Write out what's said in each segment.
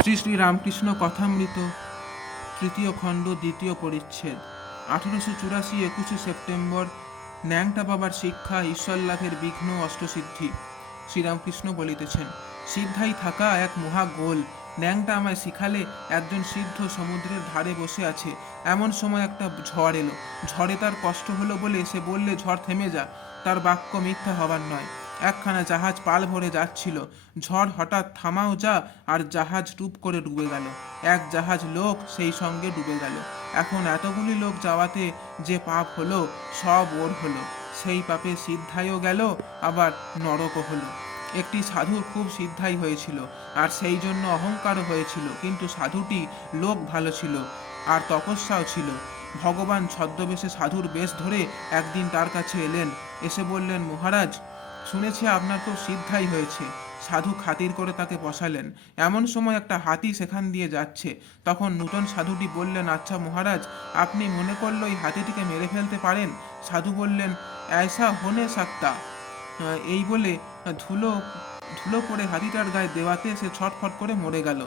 শ্রী শ্রী রামকৃষ্ণ কথামৃত তৃতীয় খণ্ড দ্বিতীয় পরিচ্ছেদ 1884 21 সেপ্টেম্বর। ন্যাংটা বাবার শিক্ষা ঈশ্বর লাভের বিঘ্ন অষ্টসিদ্ধি। শ্রীরামকৃষ্ণ বলিতেছেন, সিদ্ধাই থাকা এক মহা গোল। ন্যাংটা আমায় শিখালে একজন সিদ্ধ সমুদ্রের ধারে বসে আছে, এমন সময় একটা ঝড় এলো। ঝড়ে তার কষ্ট হলো বলে সে বললে ঝড় থেমে যা। তার বাক্য মিথ্যা হবার নয়। একখানা জাহাজ পাল ভরে যাচ্ছিল, ঝড় হঠাৎ থামাও যা, আর জাহাজ টুপ করে ডুবে গেল। এক জাহাজ লোক সেই সঙ্গে ডুবে গেল। এখন এতগুলি লোক যাওয়াতে যে পাপ হলো সব ওর হলো। সেই পাপে সিদ্ধাইও গেল, আবার নরকও হলো। একটি সাধুর খুব সিদ্ধাই হয়েছিল, আর সেই জন্য অহংকারও হয়েছিল, কিন্তু সাধুটি লোক ভালো ছিল আর তপস্যাও ছিল। ভগবান ছদ্মবেশে সাধুর বেশ ধরে একদিন তার কাছে এলেন। এসে বললেন, মহারাজ, শুনেছি আপনার খুব সিদ্ধাই হয়েছে। সাধু খাতির করে তাকে বসালেন। এমন সময় একটা হাতি সেখান দিয়ে যাচ্ছে। তখন নূতন সাধুটি বললেন, আচ্ছা মহারাজ, আপনি মনে করলে ওই হাতিটিকে মেরে ফেলতে পারেন? সাধু বললেন, ऐसा होने सकता। এই বলে ধুলো ধুলো পড়ে হাতিটার গায়ে দেওয়াতে সে ছটফট করে মরে গেল।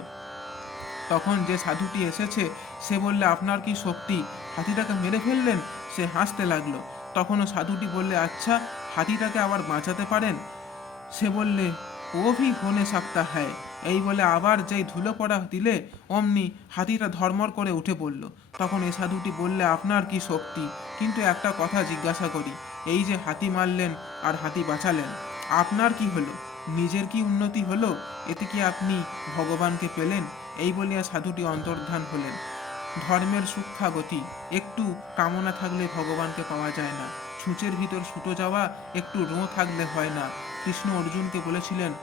তখন যে সাধুটি এসেছে সে বললে, আপনার কি শক্তি, হাতিটাকে মেরে ফেললেন? সে হাসতে লাগলো। তখনও সাধুটি বললে, আচ্ছা, হাতিটাকে আবার বাঁচাতে পারেন? সে বললে, ও ভি হোনে সাকতা হ্যায়। এই বলে আবার যেই ধুলো পড়া দিলে অমনি হাতিটা ধর্মর করে উঠে পড়ল। তখন এ সাধুটি বললে, আপনার কি শক্তি, কিন্তু একটা কথা জিজ্ঞাসা করি, এই যে হাতি মারলেন আর হাতি বাঁচালেন, আপনার কি হলো? নিজের কি উন্নতি হলো? এতে কি আপনি ভগবানকে পেলেন? এই বলিয়া সাধুটি অন্তর্ধান হলেন। ধর্মের সূক্ষ্ম গতি। একটু কামনা থাকলে ভগবানকে পাওয়া যায় না। ছুঁচের ভিতর ছুটো যাওয়া একটু রোঁ থাকলে হয় না। কৃষ্ণ অর্জুনকে বলেছিলেন,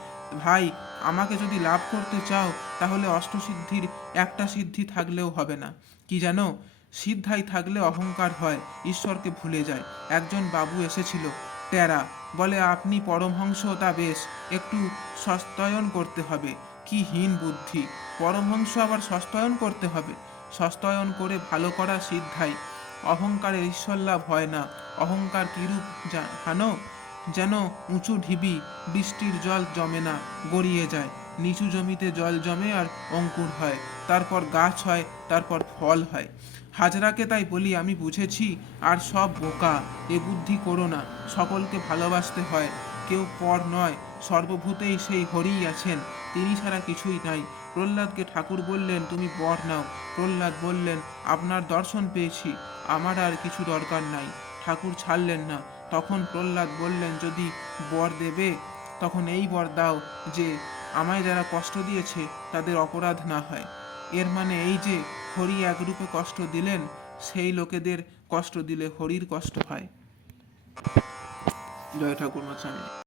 ভাই, আমাকে যদি লাভ করতে চাও তাহলে অষ্টসিদ্ধির একটা সিদ্ধি থাকলেও হবে না। কি জানো? সিদ্ধাই থাকলে অহংকার হয়, ঈশ্বরকে ভুলে যায়। একজন বাবু এসেছিল, টেরা, বলে, আপনি পরমহংস, তা বেশ, একটু সস্তায়ন করতে হবে। কি হীন বুদ্ধি! পরমহংস আবার সস্তায়ন করতে হবে? সস্তায়ন করে ভালো করা সিদ্ধাই। অহংকারের ঈশ্বর লাভ হয় না। অহংকার কিরূপ জানো? যেন উঁচু ঢিবি, বৃষ্টির জল জমে না, গড়িয়ে যায়। নিচু জমিতে জল জমে আর অঙ্কুর হয়, তারপর গাছ হয়, তারপর ফল হয়। হাজরাকে তাই বলি, আমি বুঝেছি, আর সব বোকা। এ বুদ্ধি করো না। সকলকে ভালোবাসতে হয়। কেউ পর নয়, সর্বভূতেই সেই হরিই আছেন, তিনি ছাড়া কিছুই নাই। প্রহ্লাদকে ঠাকুর বললেন, তুমি বর নাও। প্রহ্লাদ বললেন, আপনার দর্শন পেয়েছি, আমার আর কিছু দরকার নাই। ঠাকুর ছাড়লেন না। তখন প্রহ্লাদ বললেন, যদি বর দেবে তখন এই বর দাও যে আমায় যারা কষ্ট দিয়েছে তাদের অপরাধ না হয়। এর মানে এই যে হরি একরূপে কষ্ট দিলেন, সেই লোকেদের কষ্ট দিলে হরির কষ্ট হয়। জয় ঠাকুর মশাই।